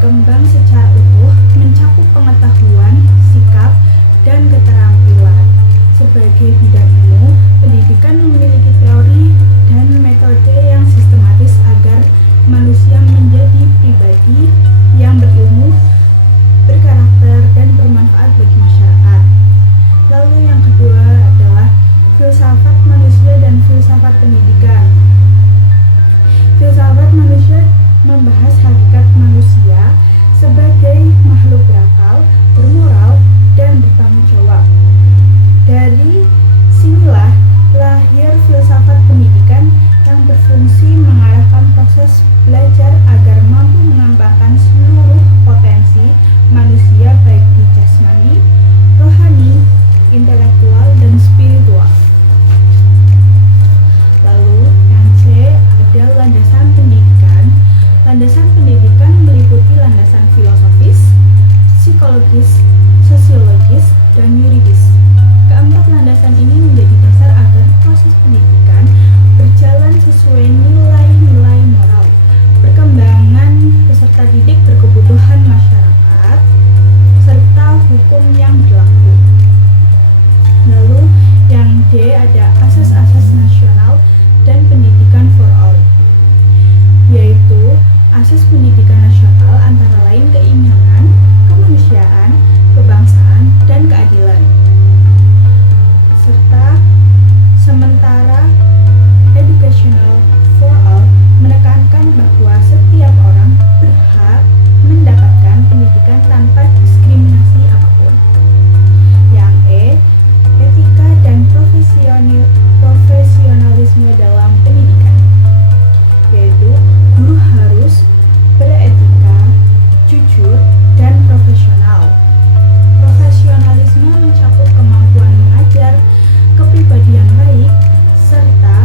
berkembang secara utuh, mencakup pengetahuan, sikap, dan keterampilan. Sebagai bidang ilmu, pendidikan memiliki teori dan metode yang sistematis agar manusia menjadi pribadi yang berilmu, berkarakter, dan bermanfaat bagi masyarakat. Lalu yang kedua adalah filsafat manusia dan filsafat pendidikan. Filsafat manusia membahas hakikat manusia sebagai makhluk berakal, bermoral, dan bertanggung jawab. Dari sinilah lahir filsafat pendidikan yang berfungsi mengarahkan proses belajar agar mampu mengembangkan seluruh potensi manusia baik di jasmani, rohani, intelektual, dan spiritual. Lalu yang C ada landasan pendidikan. Landasan pendidikan meliputi landasan filosofis, psikologis, sosiologis, dan yuridis. Keempat landasan ini menjadi dasar agar proses pendidikan berjalan sesuai nilai-nilai moral, perkembangan peserta didik berkebutuhan masyarakat, serta hukum yang berlaku. Lalu yang D ada asas-asas nasional dan pendidikan for all, yaitu asas pendidikan nasional antara lain keimanan, kemanusiaan, kebangsaan, dan keadilan. Serta sementara educational for all menekankan bahwa setiap orang berhak mendapatkan pendidikan tanpa diskriminasi apapun. Yang E, etika dan profesionalisme dalam pendidikan, yaitu guru harus beretika, jujur, dan profesional. Profesionalisme mencakup kemampuan mengajar, kepribadian baik, serta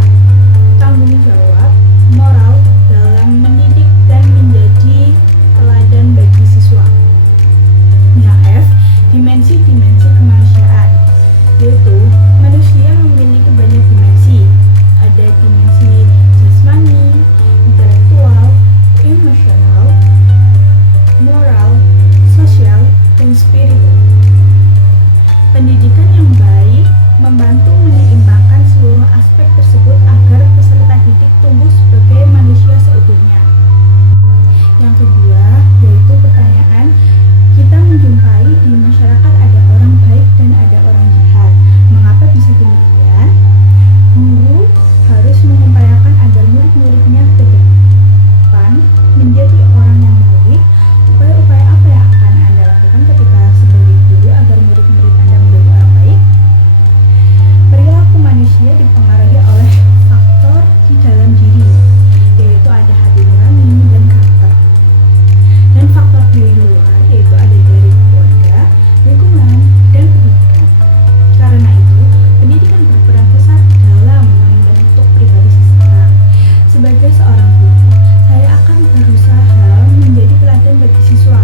tanggung jawab moral dalam mendidik dan menjadi teladan bagi siswa. Yang F, dimensi-dimensi kemanusiaan, yaitu manusia memiliki banyak dimensi. Ada dimensi jasmani, intelektual, emosional, moral, sosial, dan spiritual. Pendidikan yang baik membantu menyeimbangkan seluruh aspek tersebut agar peserta didik tumbuh sebagai manusia seutuhnya. Yang kedua, yaitu pertanyaan, kita menjumpai di masyarakat ada orang baik dan ada orang jahat. Mengapa bisa demikian? Guru harus mengupayakan agar murid-muridnya ke depan menjadi orang yang baik. Upaya-upaya apa yang akan Anda lakukan ketika sebagai guru agar murid-murid Anda menjadi orang baik? Perilaku manusia dipengaruhi oleh faktor di dalam diri, yaitu ada hati nurani dan karakter. Dan faktor dari luar, yaitu ada dari keluarga, lingkungan, dan pendidikan. Karena itu, pendidikan berperan besar dalam membentuk pribadi seseorang. Sebagai seorang guru, saya akan berusaha menjadi teladan bagi siswa,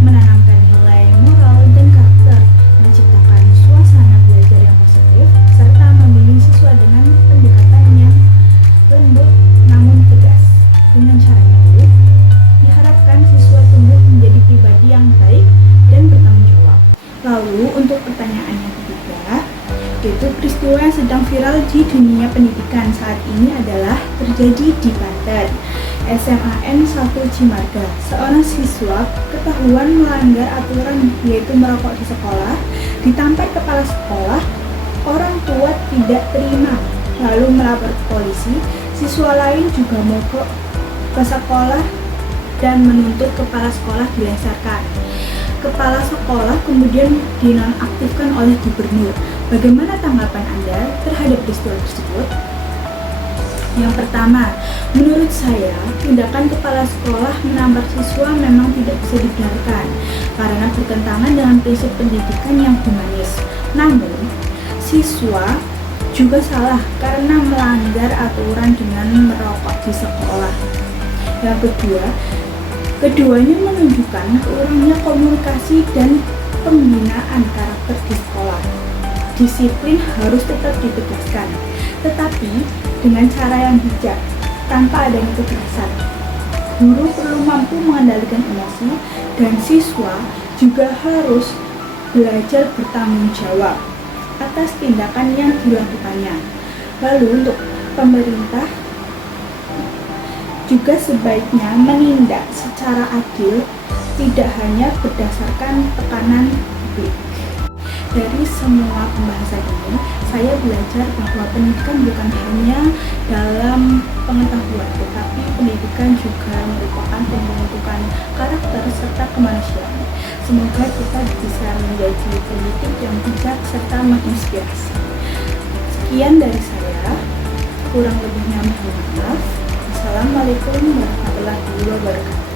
menanamkan nilai moral dan karakter, menciptakan suasana belajar yang positif, serta membimbing siswa dengan pendekatan yang lembut namun tegas. Dengan cara itu, diharapkan siswa tumbuh menjadi pribadi yang baik dan bertanggung jawab. Lalu untuk pertanyaan yang ketiga, yaitu peristiwa yang sedang viral di dunia pendidikan saat ini adalah terjadi di Banten. SMAN 1 Cimarga, seorang siswa ketahuan melanggar aturan yaitu merokok di sekolah, ditampar kepala sekolah, orang tua tidak terima, lalu melapor ke polisi. Siswa lain juga mogok ke sekolah dan menuntut kepala sekolah dilengsarkan. Kepala sekolah kemudian dinonaktifkan oleh gubernur. Bagaimana tanggapan Anda terhadap peristiwa tersebut? Yang pertama, menurut saya, tindakan kepala sekolah menampar siswa memang tidak bisa dibenarkan karena bertentangan dengan prinsip pendidikan yang humanis. Namun, siswa juga salah karena melanggar aturan dengan merokok di sekolah. Yang kedua, keduanya menunjukkan kurangnya komunikasi dan pembinaan karakter di sekolah. Disiplin harus tetap ditegaskan, tetapi dengan cara yang bijak, tanpa adanya kekerasan. Guru perlu mampu mengendalikan emosi dan siswa juga harus belajar bertanggung jawab atas tindakan yang dilakukannya. Lalu untuk pemerintah juga sebaiknya menindak secara adil, tidak hanya berdasarkan tekanan publik. Dari semua pembahasan ini, saya belajar bahwa pendidikan bukan hanya dalam pengetahuan, tetapi pendidikan juga merupakan pembentukan karakter serta kemanusiaan. Semoga kita bisa menjadi pendidik yang bijak serta menginspirasi. Sekian dari saya, kurang lebihnya mohon maaf. Assalamualaikum warahmatullahi wabarakatuh.